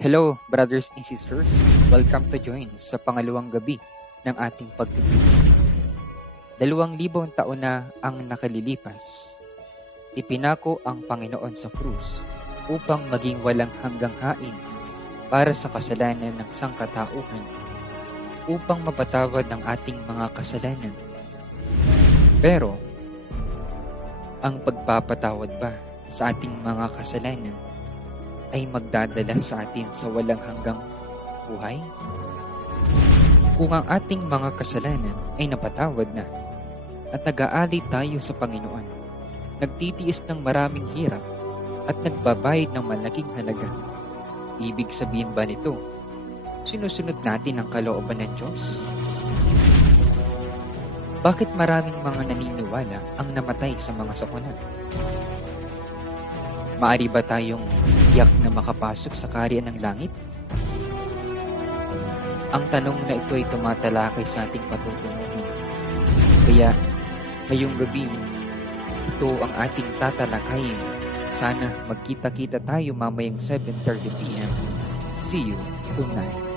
Hello, brothers and sisters. Welcome to join sa pangalawang gabi ng ating pagtitipid. 2,000 taon na ang nakalilipas. Ipinako ang Panginoon sa krus upang maging walang hanggang hain para sa kasalanan ng sangkatauhan, upang mapatawad ang ating mga kasalanan. Pero, ang pagpapatawad ba sa ating mga kasalanan ay magdadala sa atin sa walang hanggang buhay? Kung ang ating mga kasalanan ay napatawad na at nag-aalay tayo sa Panginoon, nagtitiis ng maraming hirap at nagbabayad ng malaking halaga, ibig sabihin ba nito, sinusunod natin ang kalooban ng Diyos? Bakit maraming mga naniniwala ang namatay sa mga sakuna? Maari ba tayong tiyak na makapasok sa kaharian ng langit? Ang tanong na ito ay tumatalakay sa ating patutunguhan. Kaya, ngayong gabi, ito ang ating tatalakayin. Sana magkita-kita tayo mamayang 7:30 p.m. See you tonight.